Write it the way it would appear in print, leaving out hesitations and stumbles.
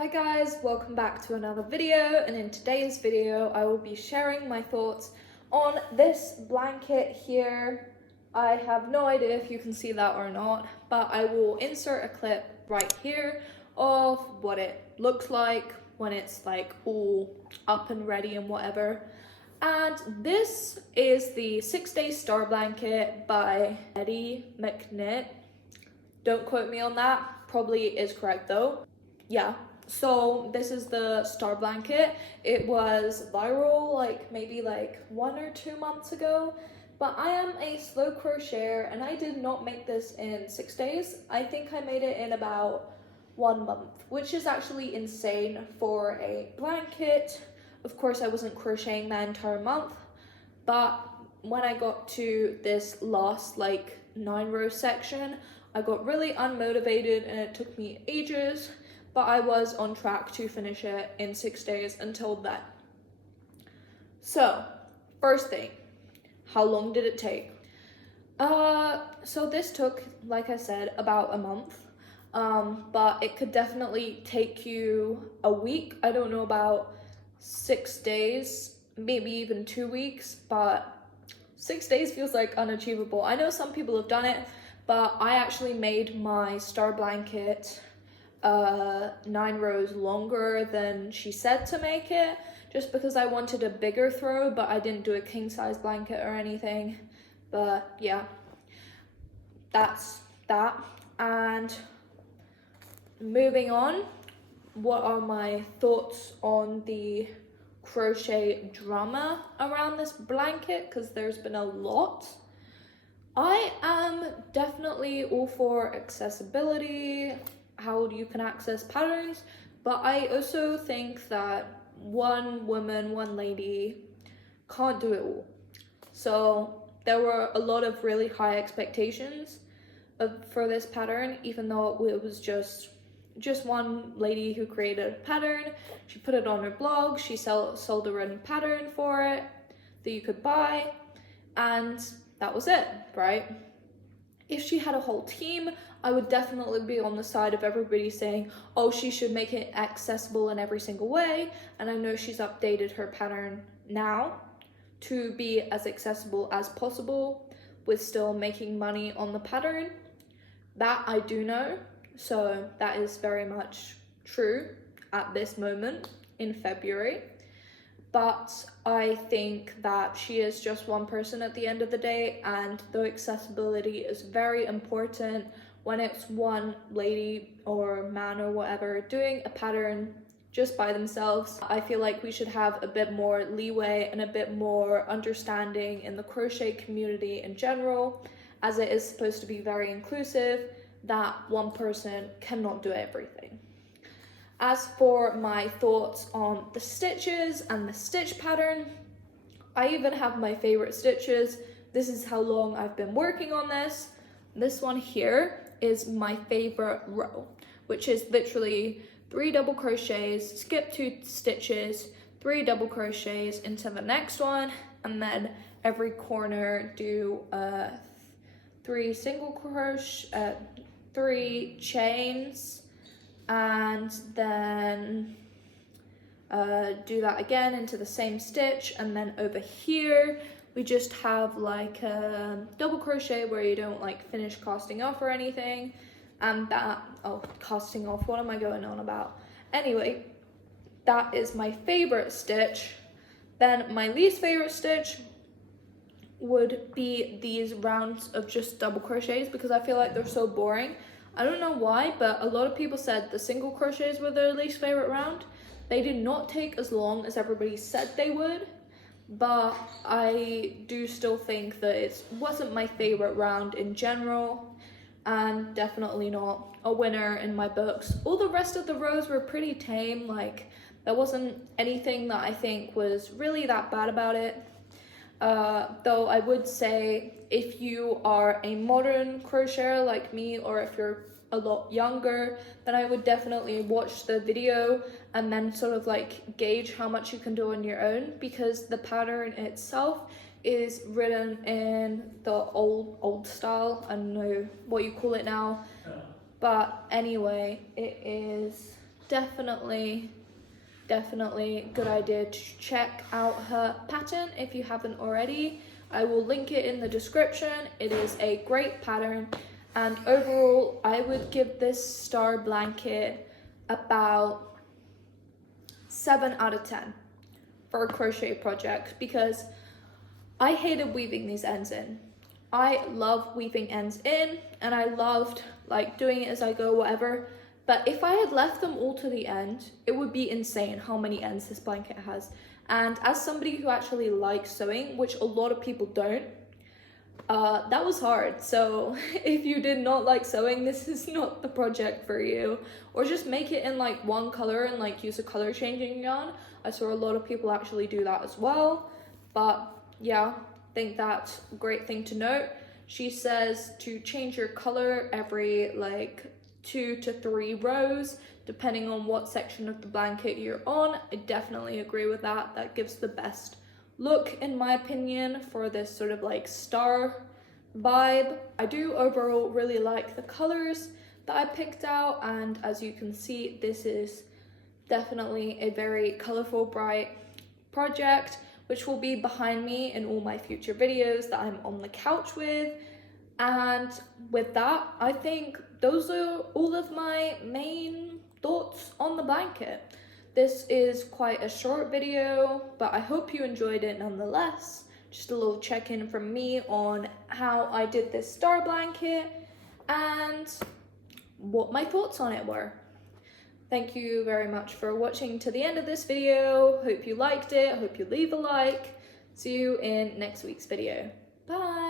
Hi guys, welcome back to another video, and in today's video I will be sharing my thoughts on this blanket here. I have no idea if you can see that or not, but I will insert a clip right here of what it looks like when it's like all up and ready and whatever. And this is the 6-Day Star Blanket by Eddie McKnit. Don't quote me on that, probably is correct though. Yeah, so this is the star blanket. It was viral maybe 1 or 2 months ago, but I am a slow crocheter and I did not make this in 6 days. I think I made it in about 1 month, which is actually insane for a blanket. Of course I wasn't crocheting that entire month, but when I got to this last 9-row section, I got really unmotivated and it took me ages, but I was on track to finish it in 6 days until then. So, first thing, how long did it take? So this took, like I said, about a month, but it could definitely take you a week. I don't know about 6 days, maybe even 2 weeks, but 6 days feels like unachievable. I know some people have done it, but I actually made my star blanket 9 rows longer than she said to make it, just because I wanted a bigger throw, but I didn't do a king size blanket or anything. But yeah, that's that. And moving on, what are my thoughts on the crochet drama around this blanket, because there's been a lot. I am definitely all for accessibility, how you can access patterns, but I also think that one woman, one lady can't do it all. So there were a lot of really high expectations for this pattern, even though it was just one lady who created a pattern. She put it on her blog, she sold a written pattern for it that you could buy, and that was it, right? If she had a whole team, I would definitely be on the side of everybody saying, oh, she should make it accessible in every single way. And I know she's updated her pattern now to be as accessible as possible with still making money on the pattern. That I do know. So that is very much true at this moment in February. But I think that she is just one person at the end of the day, and the accessibility is very important when it's one lady or man or whatever doing a pattern just by themselves. I feel like we should have a bit more leeway and a bit more understanding in the crochet community in general, as it is supposed to be very inclusive, that one person cannot do everything. As for my thoughts on the stitches and the stitch pattern, I even have my favorite stitches. This is how long I've been working on this. This one here is my favorite row, which is literally 3 double crochets, skip 2 stitches, 3 double crochets into the next one, and then every corner do 3 single crochet, 3 chains, and then do that again into the same stitch. And then over here we just have a double crochet where you don't finish casting off or anything, and that, oh, casting off, what am I going on about? Anyway, that is my favorite stitch. Then my least favorite stitch would be these rounds of just double crochets, because I feel like they're so boring. I don't know why, but a lot of people said the single crochets were their least favorite round. They did not take as long as everybody said they would, but I do still think that it wasn't my favorite round in general, and definitely not a winner in my books. All the rest of the rows were pretty tame. There wasn't anything that I think was really that bad about it. Though I would say, if you are a modern crocheter like me, or if you're a lot younger, then I would definitely watch the video and then sort of gauge how much you can do on your own, because the pattern itself is written in the old style. I don't know what you call it now, but anyway, it is definitely good idea to check out her pattern if you haven't already. I will link it in the description. It is a great pattern, and overall I would give this star blanket about 7 out of 10 for a crochet project, because I hated weaving these ends in. I love weaving ends in, and I loved like doing it as I go, whatever. But if I had left them all to the end, it would be insane how many ends this blanket has. And as somebody who actually likes sewing, which a lot of people don't, that was hard. So if you did not like sewing, this is not the project for you. Or just make it in like one color and like use a color changing yarn. I saw a lot of people actually do that as well. But yeah, I think that's a great thing to note. She says to change your color every like 2 to 3 rows, depending on what section of the blanket you're on. I definitely agree with that. That gives the best look, in my opinion, for this sort of like star vibe. I do overall really like the colors that I picked out, and as you can see, this is definitely a very colorful, bright project, which will be behind me in all my future videos that I'm on the couch with. And with that, I think those are all of my main thoughts on the blanket. This is quite a short video, but I hope you enjoyed it nonetheless. Just a little check-in from me on how I did this star blanket and what my thoughts on it were. Thank you very much for watching to the end of this video. Hope you liked it. Hope you leave a like. See you in next week's video. Bye.